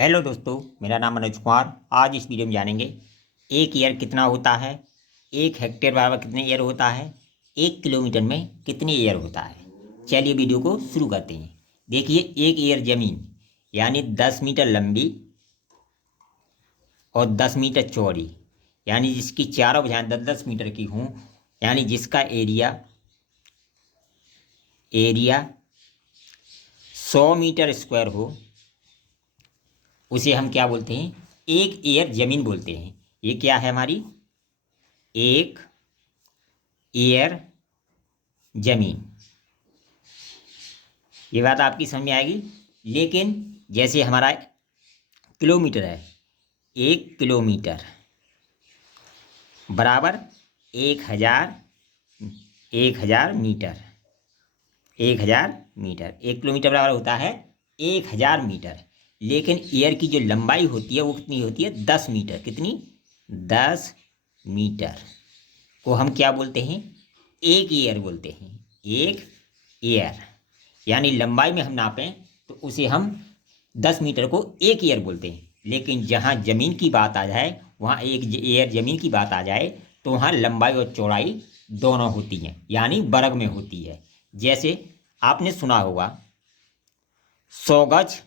Hello दोस्तों, मेरा नाम मनोज कुमार। आज इस वीडियो में जानेंगे एक ईयर कितना होता है, एक हेक्टेयर बराबर कितने ईयर होता है, एक किलोमीटर में कितने ईयर होता है। चलिए वीडियो को शुरू करते हैं। देखिए, एक ईयर ज़मीन यानी 10 मीटर लंबी और 10 मीटर चौड़ी, यानी जिसकी चारों भुजाएं 10-10 मीटर की हों, यानी जिसका एरिया 100 मीटर स्क्वायर हो, उसे हम क्या बोलते हैं? एक ईयर ज़मीन बोलते हैं। ये क्या है हमारी? एक ईयर ज़मीन। ये बात आपकी समझ में आएगी। लेकिन जैसे हमारा किलोमीटर है, 1 किलोमीटर बराबर 1000 मीटर। 1000 मीटर, 1 किलोमीटर बराबर होता है 1000 मीटर। लेकिन ईयर की जो लंबाई होती है वो कितनी होती है? 10 मीटर। कितनी? 10 मीटर को हम क्या बोलते हैं? एक ईयर बोलते हैं। एक ईयर यानी लंबाई में हम नापें तो उसे हम 10 मीटर को एक ईयर बोलते हैं। लेकिन जहाँ ज़मीन की बात आ जाए, वहाँ एक ईयर ज़मीन की बात आ जाए तो वहाँ लंबाई और चौड़ाई दोनों होती हैं, यानी वर्ग में होती है। जैसे आपने सुना होगा 100 गज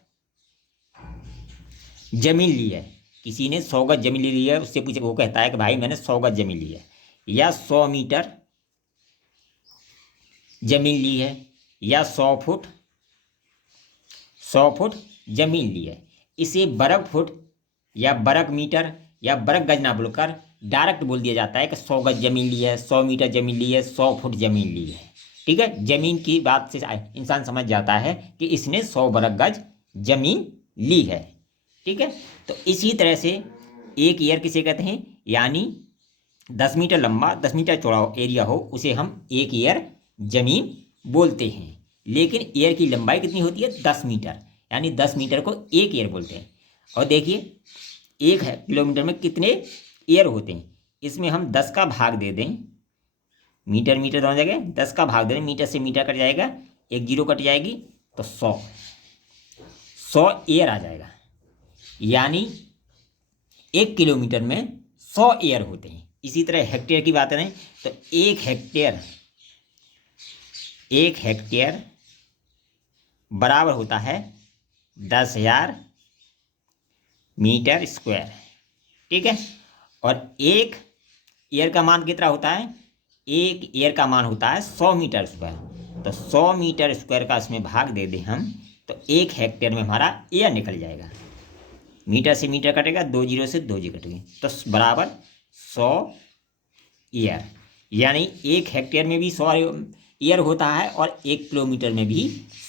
जमीन ली है, किसी ने 100 गज जमीन ली है, उससे पूछे, वो कहता है कि भाई मैंने 100 गज जमीन ली है, या 100 मीटर जमीन ली है, या 100 फुट जमीन ली है। इसे वर्ग फुट या वर्ग मीटर या वर्ग गज ना बोलकर डायरेक्ट बोल दिया जाता है कि 100 गज जमीन ली है, 100 मीटर जमीन ली है, 100 फुट जमीन ली है। ठीक है, जमीन की बात से इंसान समझ जाता है कि इसने 100 वर्ग गज जमीन ली है। ठीक है, तो इसी तरह से एक ईयर किसे कहते हैं? यानी 10 मीटर लंबा 10 मीटर चौड़ा एरिया हो, उसे हम एक ईयर जमीन बोलते हैं। लेकिन ईयर की लंबाई कितनी होती है? 10 मीटर, यानी 10 मीटर को एक ईयर बोलते हैं। और देखिए, एक है किलोमीटर में कितने ईयर होते हैं। इसमें हम 10 का भाग दे दें, मीटर मीटर दोनों जगह 10 का भाग दे दें, मीटर से मीटर कट जाएगा, एक जीरो कट जाएगी तो 100 ईयर आ जाएगा। यानी एक किलोमीटर में 100 ईयर होते हैं। इसी तरह हेक्टेयर की बात करें तो एक हेक्टेयर बराबर होता है 10,000 मीटर स्क्वायर। ठीक है, और एक ईयर का मान कितना होता है? एक ईयर का मान होता है 100 मीटर स्क्वायर। तो 100 मीटर स्क्वायर का इसमें भाग दे दें हम, तो एक हेक्टेयर में हमारा ईयर निकल जाएगा। मीटर से मीटर कटेगा, 2 जीरो से 2 जीरो कटेंगे, तो बराबर 100 ईयर। यानी एक हेक्टेयर में भी 100 ईयर होता है और एक किलोमीटर में भी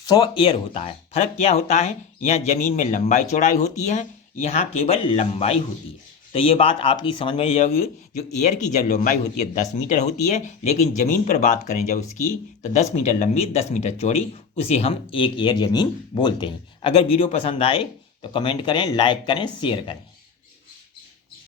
100 ईयर होता है। फर्क क्या होता है? यहाँ ज़मीन में लंबाई चौड़ाई होती है, यहाँ केवल लंबाई होती है। तो ये बात आपकी समझ में जाएगी। जो एयर की जब लंबाई होती है 10 मीटर होती है, लेकिन ज़मीन पर बात करें जब उसकी, तो 10 मीटर लंबी 10 मीटर चौड़ी, उसे हम एक एयर ज़मीन बोलते हैं। अगर वीडियो पसंद आए तो कमेंट करें, लाइक करें, शेयर करें।